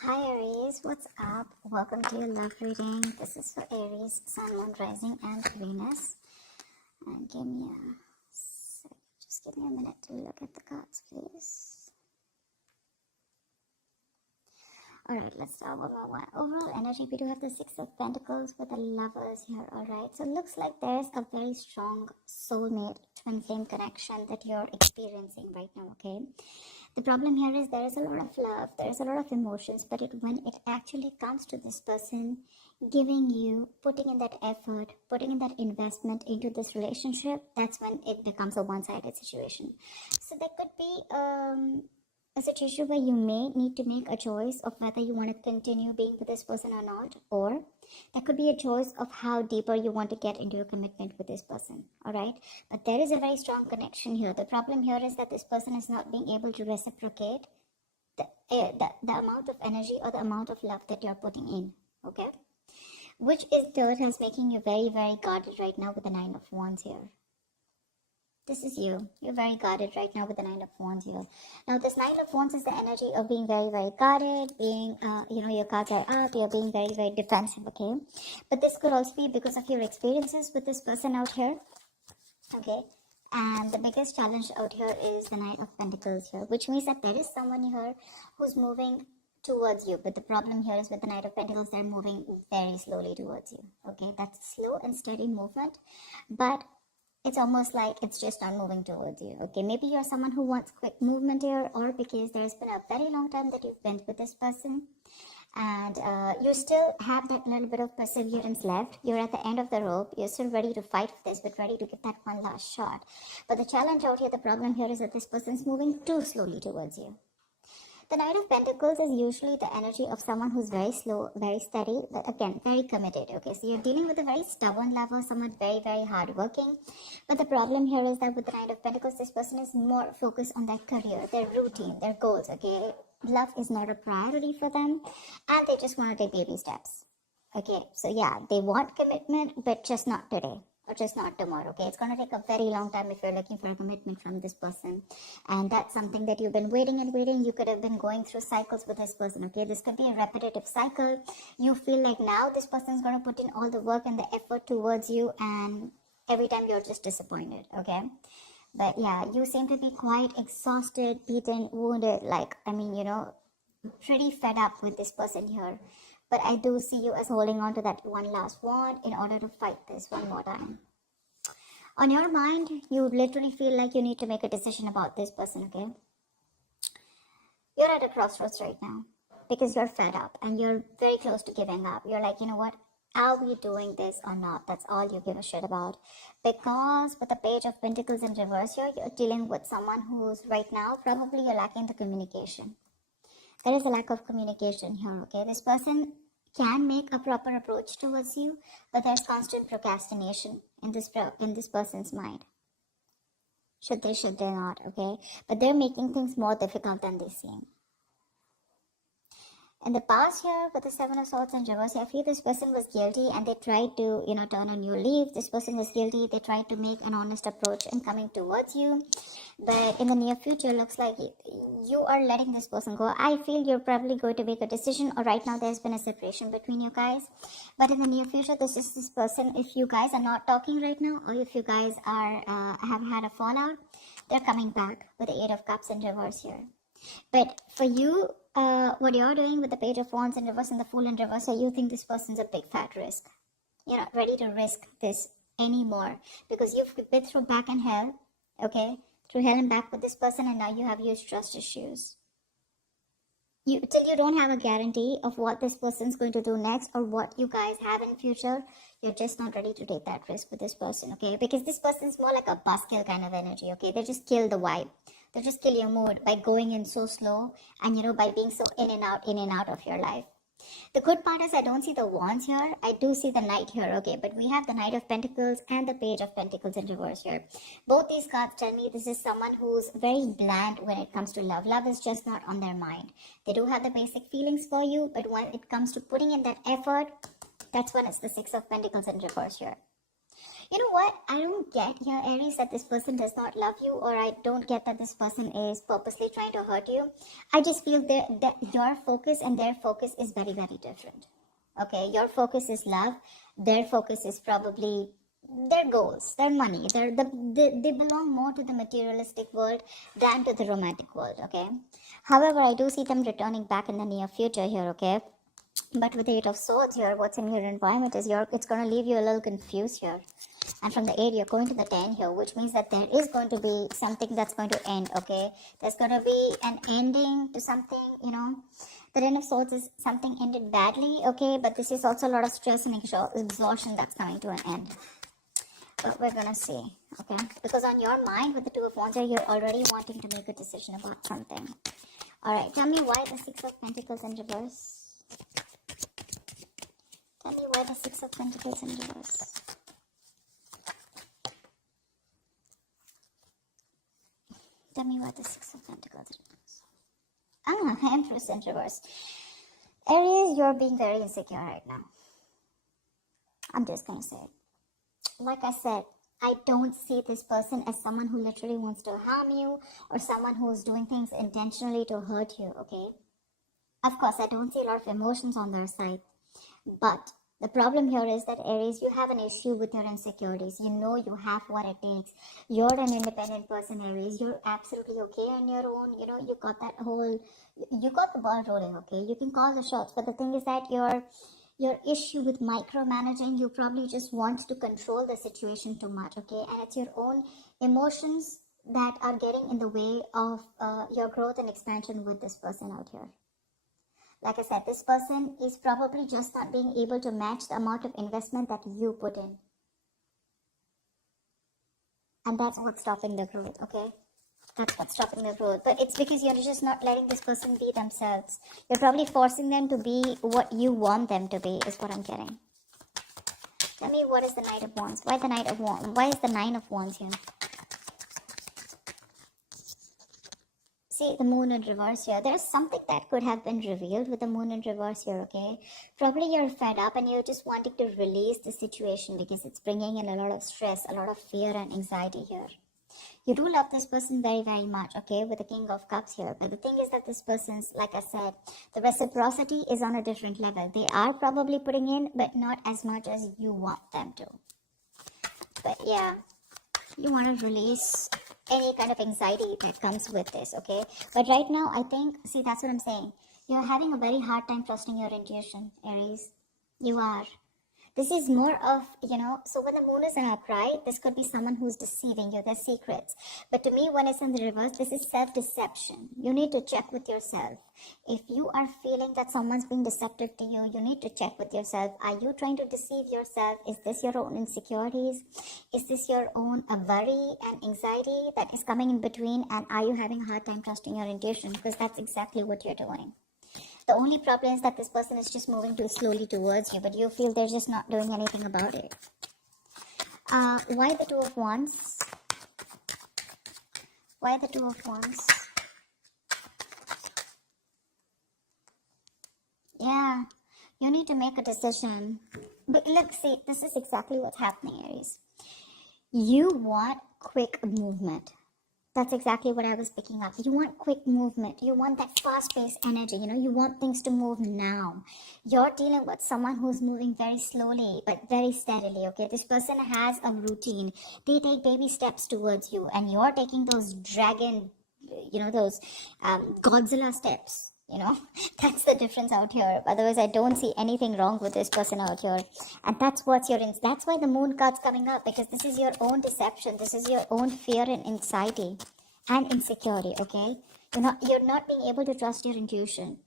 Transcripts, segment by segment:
Hi Aries, what's up? Welcome to your love reading. This is for Aries, Sun, Moon, Rising, and Venus. And give me a sec. Just give me a minute to look at the cards, please. Alright, let's start with our overall energy. We do have the Six of Pentacles with the Lovers here, alright? So it looks like there's a very strong soulmate twin flame connection that you're experiencing right now, okay? The problem here is there is a lot of love, there is a lot of emotions, but when it actually comes to this person giving you, putting in that effort, putting in that investment into this relationship, that's when it becomes a one-sided situation. So there could be a situation where you may need to make a choice of whether you want to continue being with this person or not, or there could be a choice of how deeper you want to get into your commitment with this person. All right, but there is a very strong connection here. The problem here is that this person is not being able to reciprocate the amount of energy or the amount of love that you're putting in. Okay, which is what is making you very, very guarded right now with the Nine of Wands here. This is you. You're very guarded right now with the Nine of Wands here. Now, this Nine of Wands is the energy of being very, very guarded, being, your cards are up, you're being very, very defensive, okay? But this could also be because of your experiences with this person out here, okay? And the biggest challenge out here is the Knight of Pentacles here, which means that there is someone here who's moving towards you. But the problem here is with the Knight of Pentacles, they're moving very slowly towards you, okay? That's slow and steady movement, but it's almost like it's just not moving towards you. Okay, maybe you're someone who wants quick movement here, or because there's been a very long time that you've been with this person and you still have that little bit of perseverance left. You're at the end of the rope. You're still ready to fight for this, but ready to give that one last shot. But the challenge out here, the problem here is that this person's moving too slowly towards you. The Knight of Pentacles is usually the energy of someone who's very slow, very steady, but again, very committed. Okay, so you're dealing with a very stubborn lover, someone very, very hardworking. But the problem here is that with the Knight of Pentacles, this person is more focused on their career, their routine, their goals. Okay, love is not a priority for them, and they just want to take baby steps. Okay, so yeah, they want commitment, but just not today. Or just not tomorrow. Okay, it's going to take a very long time if you're looking for a commitment from this person, and that's something that you've been waiting and waiting. You could have been going through cycles with this person. Okay, this could be a repetitive cycle. You feel like now this person is going to put in all the work and the effort towards you, and every time you're just disappointed. Okay, but yeah, you seem to be quite exhausted, beaten, wounded, like, pretty fed up with this person here. But I do see you as holding on to that one last wand in order to fight this one more time. On your mind, you literally feel like you need to make a decision about this person, okay? You're at a crossroads right now because you're fed up and you're very close to giving up. You're like, you know what? Are we doing this or not? That's all you give a shit about. Because with the Page of Pentacles in reverse here, you're dealing with someone who's right now, probably you're lacking the communication. There is a lack of communication here, okay? This person can make a proper approach towards you, but there's constant procrastination in this person's mind. Should they not, okay? But they're making things more difficult than they seem. In the past here, with the Seven of Swords in reverse, I feel this person was guilty and they tried to, turn a new leaf. This person was guilty. They tried to make an honest approach in coming towards you. But in the near future, looks like you are letting this person go. I feel you're probably going to make a decision, or right now there's been a separation between you guys. But in the near future, this is this person. If you guys are not talking right now, or if you guys are have had a fallout, they're coming back with the Eight of Cups in reverse here. But for you, what you're doing with the Page of Wands in reverse and the Fool in reverse, so you think this person's a big fat risk. You're not ready to risk this anymore because you've been through back and hell, okay? Through hell and back with this person, and now you have huge trust issues. Till you don't have a guarantee of what this person's going to do next or what you guys have in future, you're just not ready to take that risk with this person, okay? Because this person's more like a buzzkill kind of energy, okay? They just kill the vibe. They just kill your mood by going in so slow and, by being so in and out of your life. The good part is I don't see the Wands here. I do see the Knight here, okay? But we have the Knight of Pentacles and the Page of Pentacles in reverse here. Both these cards tell me this is someone who's very bland when it comes to love. Love is just not on their mind. They do have the basic feelings for you, but when it comes to putting in that effort, that's when it's the Six of Pentacles in reverse here. You know what? I don't get here, Aries, that this person does not love you, or I don't get that this person is purposely trying to hurt you. I just feel that your focus and their focus is very, very different. Okay, your focus is love, their focus is probably their goals, their money. They belong more to the materialistic world than to the romantic world. Okay, however, I do see them returning back in the near future here. Okay, but with the Eight of Swords here, what's in your environment is it's going to leave you a little confused here. And from the 8, you're going to the 10 here, which means that there is going to be something that's going to end, okay? There's going to be an ending to something, you know. The 10 of Swords is something ended badly, okay? But this is also a lot of stress and exhaustion that's coming to an end. But we're going to see, okay? Because on your mind, with the 2 of Wands here, you're already wanting to make a decision about something. Alright, tell me why the 6 of Pentacles in reverse. Tell me why the 6 of Pentacles in reverse. Tell me why the 6 of Pentacles in reverse. Empress in reverse. Aries, you're being very insecure right now. I'm just going to say it. Like I said, I don't see this person as someone who literally wants to harm you or someone who's doing things intentionally to hurt you, okay? Of course, I don't see a lot of emotions on their side. But the problem here is that, Aries, you have an issue with your insecurities. You know you have what it takes. You're an independent person, Aries. You're absolutely okay on your own. You know, you got the ball rolling, okay? You can call the shots. But the thing is that your issue with micromanaging, you probably just want to control the situation too much, okay? And it's your own emotions that are getting in the way of your growth and expansion with this person out here. Like I said, this person is probably just not being able to match the amount of investment that you put in. And that's what's stopping the growth, okay? That's what's stopping the growth. But it's because you're just not letting this person be themselves. You're probably forcing them to be what you want them to be, is what I'm getting. Tell me, what is the Knight of Wands? Why the Knight of Wands? Why is the 9 of Wands here? See, the Moon in reverse here. There's something that could have been revealed with the Moon in reverse here, okay? Probably you're fed up and you're just wanting to release the situation because it's bringing in a lot of stress, a lot of fear and anxiety here. You do love this person very, very much, okay, with the King of Cups here. But the thing is that this person's, like I said, the reciprocity is on a different level. They are probably putting in, but not as much as you want them to. But yeah, you want to release any kind of anxiety that comes with this, okay? But right now, I think, see, that's what I'm saying. You're having a very hard time trusting your intuition, Aries. You are. This is more of, you know, so when the moon is in upright, this could be someone who's deceiving you, their secrets. But to me, when it's in the reverse, this is self-deception. You need to check with yourself. If you are feeling that someone's being deceptive to you, you need to check with yourself. Are you trying to deceive yourself? Is this your own insecurities? Is this your own worry and anxiety that is coming in between? And are you having a hard time trusting your intuition? Because that's exactly what you're doing. The only problem is that this person is just moving too slowly towards you, but you feel they're just not doing anything about it. Why the 2 of Wands? Why the 2 of Wands? Yeah, you need to make a decision. But look, see, this is exactly what's happening, Aries. You want quick movement. That's exactly what I was picking up. You want quick movement. You want that fast-paced energy. You know, you want things to move now. You're dealing with someone who's moving very slowly, but very steadily, okay? This person has a routine. They take baby steps towards you, and you're taking those dragon, you know, those Godzilla steps. You know, that's the difference out here. Otherwise, I don't see anything wrong with this person out here. And that's what's that's why the moon card's coming up, because this is your own deception. This is your own fear and anxiety and insecurity, okay? You're not being able to trust your intuition.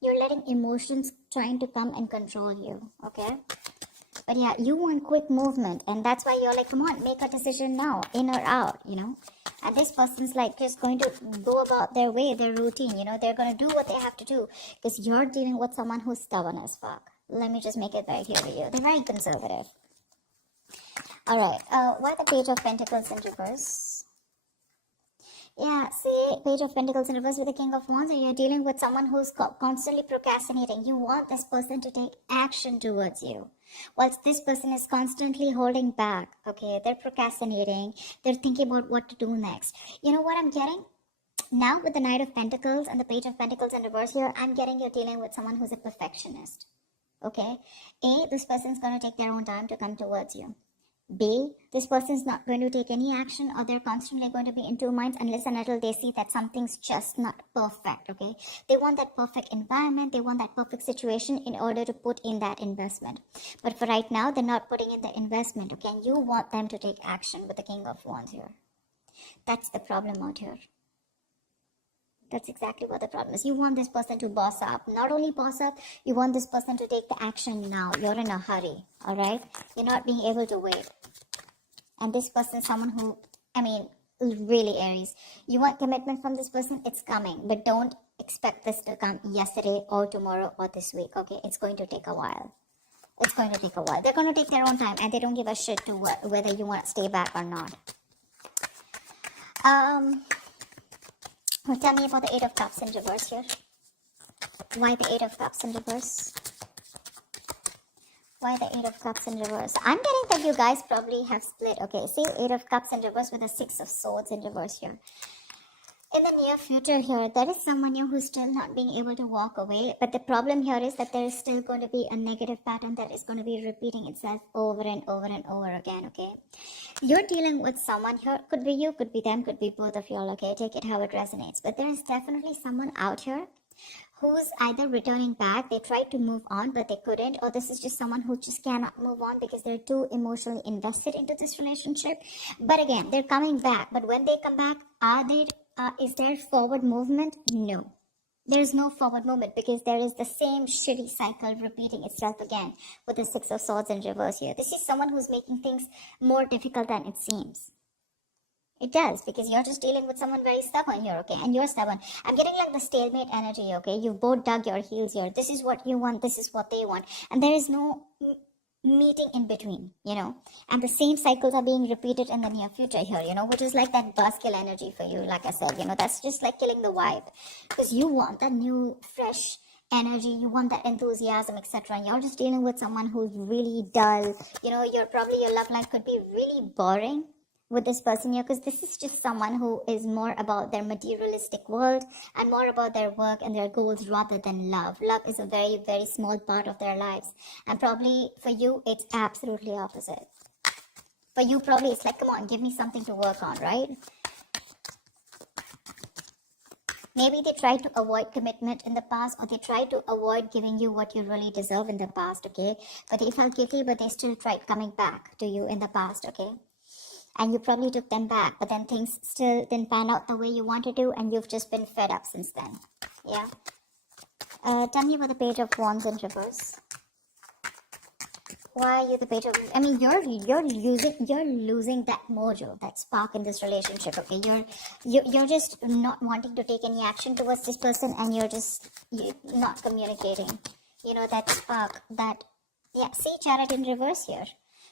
You're letting emotions trying to come and control you, okay? But yeah, you want quick movement, and that's why you're like, come on, make a decision now, in or out, you know? And this person's like just going to go about their way, their routine, you know? They're going to do what they have to do, because you're dealing with someone who's stubborn as fuck. Let me just make it very clear to you. They're very conservative. Alright, why the Page of Pentacles in reverse? Yeah, see, Page of Pentacles in reverse with the King of Wands, and you're dealing with someone who's constantly procrastinating. You want this person to take action towards you, whilst this person is constantly holding back. Okay, they're procrastinating. They're thinking about what to do next. You know what I'm getting? Now with the Knight of Pentacles and the Page of Pentacles in reverse here, I'm getting you're dealing with someone who's a perfectionist. Okay, this person's going to take their own time to come towards you. B, this person's not going to take any action, or they're constantly going to be in two minds unless and until they see that something's just not perfect. Okay, they want that perfect environment, they want that perfect situation in order to put in that investment. But for right now, they're not putting in the investment. Okay, and you want them to take action with the King of Wands here. That's the problem out here. That's exactly what the problem is. You want this person to boss up. Not only boss up, you want this person to take the action now. You're in a hurry, all right? You're not being able to wait. And this person is someone who, really Aries. You want commitment from this person, it's coming. But don't expect this to come yesterday or tomorrow or this week, okay? It's going to take a while. It's going to take a while. They're going to take their own time, and they don't give a shit to whether you want to stay back or not. Tell me about the Eight of Cups in reverse here. Why the Eight of Cups in reverse? Why the Eight of Cups in reverse? I'm getting that you guys probably have split. Okay, see Eight of Cups in reverse with the Six of Swords in reverse here. In the near future here, there is someone here who's still not being able to walk away. But the problem here is that there is still going to be a negative pattern that is going to be repeating itself over and over and over again, okay? You're dealing with someone here. Could be you, could be them, could be both of y'all, okay? Take it how it resonates. But there is definitely someone out here who's either returning back, they tried to move on but they couldn't, or this is just someone who just cannot move on because they're too emotionally invested into this relationship. But again, they're coming back. But when they come back, is there forward movement? No. There's no forward movement because there is the same shitty cycle repeating itself again with the Six of Swords in reverse here. This is someone who's making things more difficult than it seems. It does, because you're just dealing with someone very stubborn here, okay? And you're stubborn. I'm getting like the stalemate energy, okay? You've both dug your heels here. This is what you want, this is what they want. And there is no meeting in between, you know? And the same cycles are being repeated in the near future here, you know? Which is like that buzzkill energy for you, like I said, you know? That's just like killing the vibe. Because you want that new, fresh energy, you want that enthusiasm, etc. And you're just dealing with someone who's really dull. You know, your love life could be really boring with this person here, because this is just someone who is more about their materialistic world and more about their work and their goals rather than love. Love is a very, very small part of their lives, and probably for you it's absolutely opposite. For you probably it's like, come on, give me something to work on, right? Maybe they tried to avoid commitment in the past, or they tried to avoid giving you what you really deserve in the past, okay? But they felt guilty, but they still tried coming back to you in the past, okay? And you probably took them back, but then things still didn't pan out the way you wanted to, and you've just been fed up since then. Yeah. Tell me about the Page of Wands in reverse. Why are you the Page of? I mean, you're losing that mojo, that spark in this relationship. Okay, you're just not wanting to take any action towards this person, and you're not communicating. You know, that spark, that, yeah. See, Chariot in reverse here.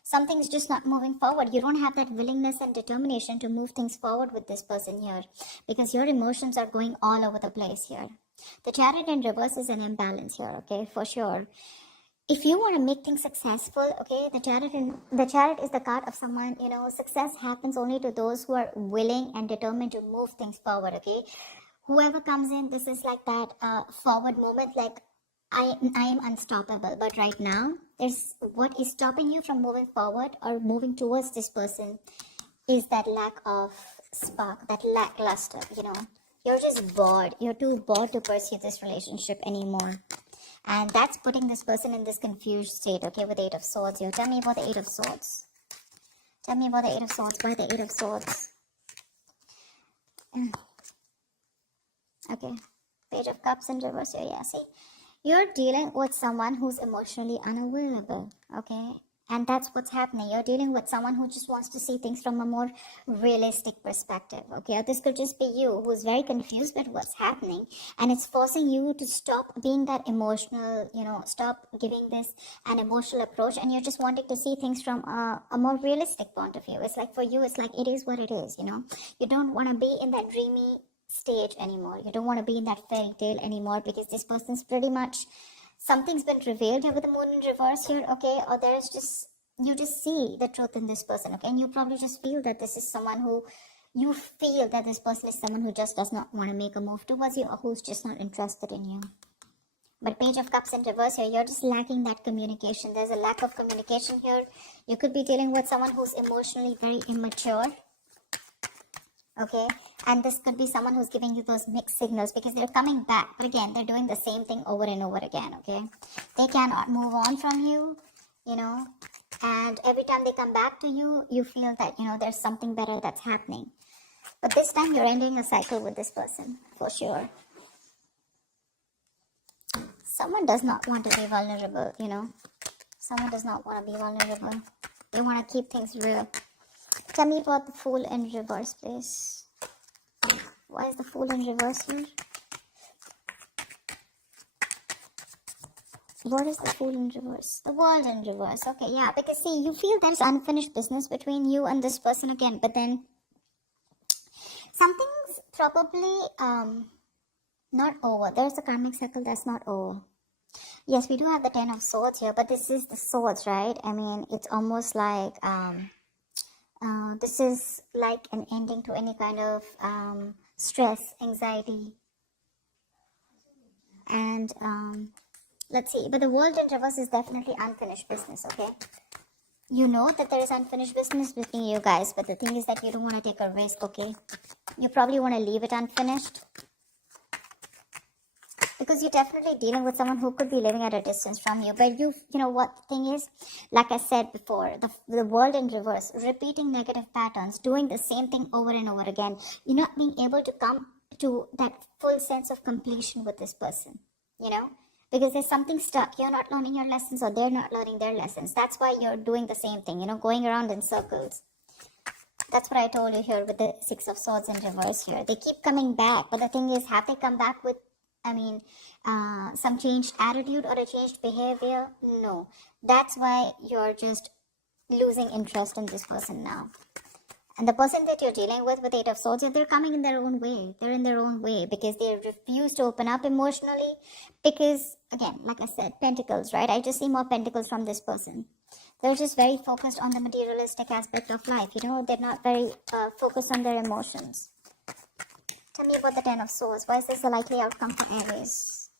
Something's just not moving forward. You don't have that willingness and determination to move things forward with this person here, because your emotions are going all over the place here. The Chariot in reverse is an imbalance here, okay, for sure. If you want to make things successful, okay, the Chariot is the card of someone, you know, success happens only to those who are willing and determined to move things forward, okay? Whoever comes in, this is like that forward movement, like I am unstoppable. But right now, there's what is stopping you from moving forward or moving towards this person is that lack of spark, that lackluster, you know. You're just bored. You're too bored to pursue this relationship anymore. And that's putting this person in this confused state, okay, with the Eight of Swords here. Tell me about the Eight of Swords. Tell me about the Eight of Swords. Why the Eight of Swords? Okay. Page of Cups in reverse here. Yeah, see? You're dealing with someone who's emotionally unavailable, okay? And that's what's happening. You're dealing with someone who just wants to see things from a more realistic perspective. Okay, or this could just be you who's very confused with what's happening, and it's forcing you to stop being that emotional, stop giving this an emotional approach, and you're just wanting to see things from a more realistic point of view. It's like for you, it's like it is what it is. You don't want to be in that dreamy stage anymore. You don't want to be in that fairy tale anymore, because this person's pretty much, something's been revealed here with the moon in reverse here, okay? Or there's just, you just see the truth in this person, okay? And you probably just feel that this is someone who, you feel that this person is someone who just does not want to make a move towards you, or who's just not interested in you. But Page of Cups in reverse here, you're just lacking that communication. There's a lack of communication here. You could be dealing with someone who's emotionally very immature, okay? And this could be someone who's giving you those mixed signals, because they're coming back, but again, they're doing the same thing over and over again, okay? They cannot move on from you, and every time they come back to you, you feel that, there's something better that's happening. But this time you're ending a cycle with this person, for sure. Someone does not want to be vulnerable, Someone does not want to be vulnerable. They want to keep things real. Tell me about the Fool in reverse, please. Why is the Fool in reverse here? What is the Fool in reverse? The World in reverse. Okay, yeah, because see, you feel there's unfinished business between you and this person again, but then something's probably not over. There's a karmic cycle that's not over. Yes, we do have the Ten of Swords here, but this is the Swords, right? I mean, it's almost like this is like an ending to any kind of stress, anxiety, and let's see. But the World in reverse is definitely unfinished business, okay? You know that there is unfinished business between you guys, but the thing is that you don't want to take a risk, okay? You probably want to leave it unfinished, because you're definitely dealing with someone who could be living at a distance from you. But you know what the thing is, like I said before, the World in reverse, repeating negative patterns, doing the same thing over and over again. You're not being able to come to that full sense of completion with this person, because there's something stuck. You're not learning your lessons, or they're not learning their lessons. That's why you're doing the same thing, going around in circles. That's what I told you here with the Six of Swords in reverse here. They keep coming back, but the thing is, have they come back with, some changed attitude or a changed behavior? No. That's why you're just losing interest in this person now. And the person that you're dealing with Eight of Swords, they're coming in their own way. They're in their own way, because they refuse to open up emotionally. Because, again, like I said, Pentacles, right? I just see more Pentacles from this person. They're just very focused on the materialistic aspect of life. They're not very focused on their emotions. Tell me about the Ten of Swords. Why is this a likely outcome for Aries?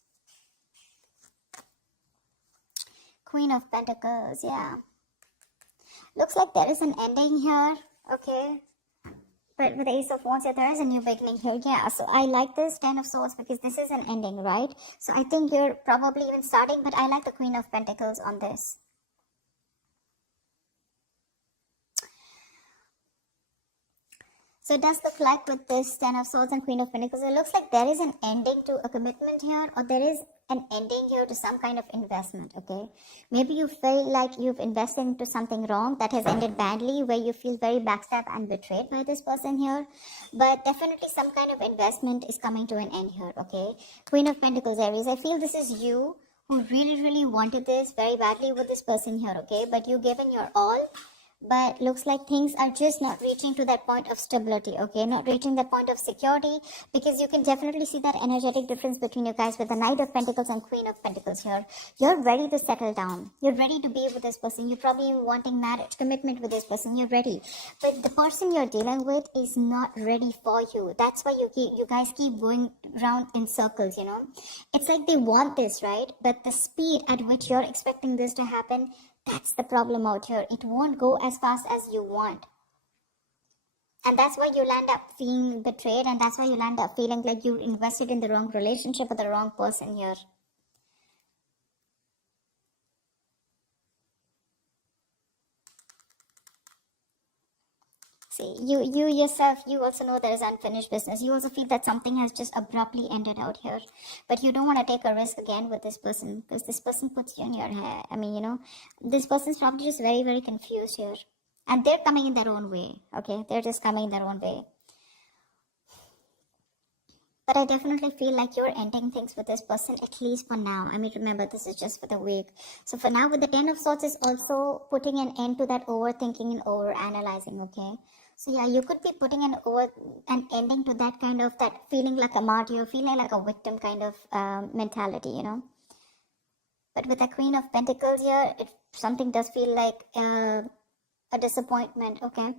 Queen of Pentacles, yeah. Looks like there is an ending here, okay? But with the Ace of Wands, there is a new beginning here, yeah. So I like this Ten of Swords, because this is an ending, right? So I think you're probably even starting, but I like the Queen of Pentacles on this. So it does look like with this Ten of Swords and Queen of Pentacles, it looks like there is an ending to a commitment here, or there is an ending here to some kind of investment, okay? Maybe you feel like you've invested into something wrong that has ended badly, where you feel very backstabbed and betrayed by this person here. But definitely some kind of investment is coming to an end here, okay? Queen of Pentacles, Aries, I feel this is you who really, really wanted this very badly with this person here, okay? But you've given your all. But looks like things are just not reaching to that point of stability, okay? Not reaching that point of security, because you can definitely see that energetic difference between you guys with the Knight of Pentacles and Queen of Pentacles here. You're ready to settle down. You're ready to be with this person. You're probably wanting marriage, commitment with this person. You're ready. But the person you're dealing with is not ready for you. That's why you guys keep going around in circles, It's like they want this, right? But the speed at which you're expecting this to happen, that's the problem out here. It won't go as fast as you want. And that's why you'll end up feeling betrayed, and that's why you'll end up feeling like you invested in the wrong relationship with the wrong person here. See, you yourself, you also know there is unfinished business. You also feel that something has just abruptly ended out here, but you don't want to take a risk again with this person because this person puts you in your hair. I mean, this person's probably just very, very confused here, and they're coming in their own way. Okay, they're just coming in their own way. But I definitely feel like you're ending things with this person, at least for now. I mean, remember, this is just for the week. So for now, with the Ten of Swords is also putting an end to that overthinking and over-analyzing, okay? So yeah, you could be putting an ending to that kind of, that feeling like a martyr, feeling like a victim kind of mentality. But with the Queen of Pentacles here, something does feel like a disappointment, okay?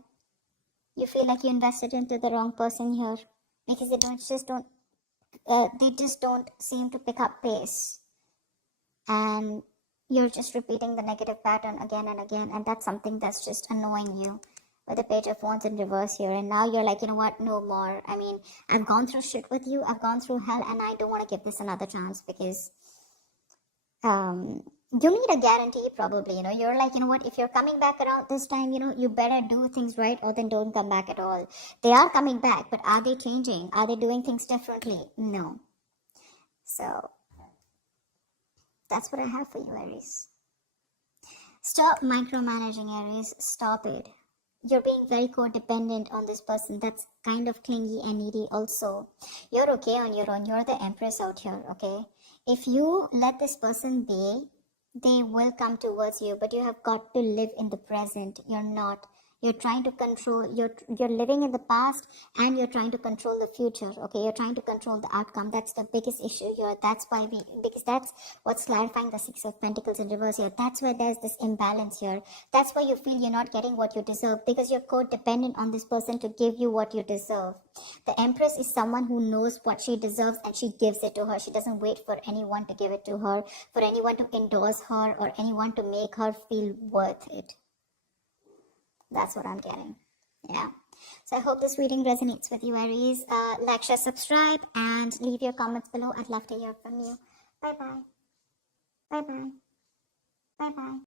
You feel like you invested into the wrong person here because they just don't seem to pick up pace, and you're just repeating the negative pattern again and again, and that's something that's just annoying you with the Page of Wands in reverse here. And now you're like, you know what, no more. I mean, I've gone through shit with you, I've gone through hell, and I don't want to give this another chance because you need a guarantee probably. You're like, you know what, if you're coming back around this time, you better do things right, or then don't come back at all. They are coming back, but are they changing? Are they doing things differently? No. So that's what I have for you, Aries. Stop micromanaging, Aries. Stop it. You're being very codependent on this person that's kind of clingy and needy also. You're okay on your own. You're the Empress out here, okay? If you let this person be, they will come towards you, but you have got to live in the present. You're not. You're trying to control, you're living in the past, and you're trying to control the future, okay? You're trying to control the outcome. That's the biggest issue here. Because that's what's clarifying the Six of Pentacles in reverse here. That's where there's this imbalance here. That's why you feel you're not getting what you deserve, because you're codependent on this person to give you what you deserve. The Empress is someone who knows what she deserves and she gives it to her. She doesn't wait for anyone to give it to her, for anyone to endorse her, or anyone to make her feel worth it. That's what I'm getting. Yeah. So I hope this reading resonates with you, Aries. Like, share, subscribe, and leave your comments below. I'd love to hear from you. Bye bye. Bye bye. Bye bye.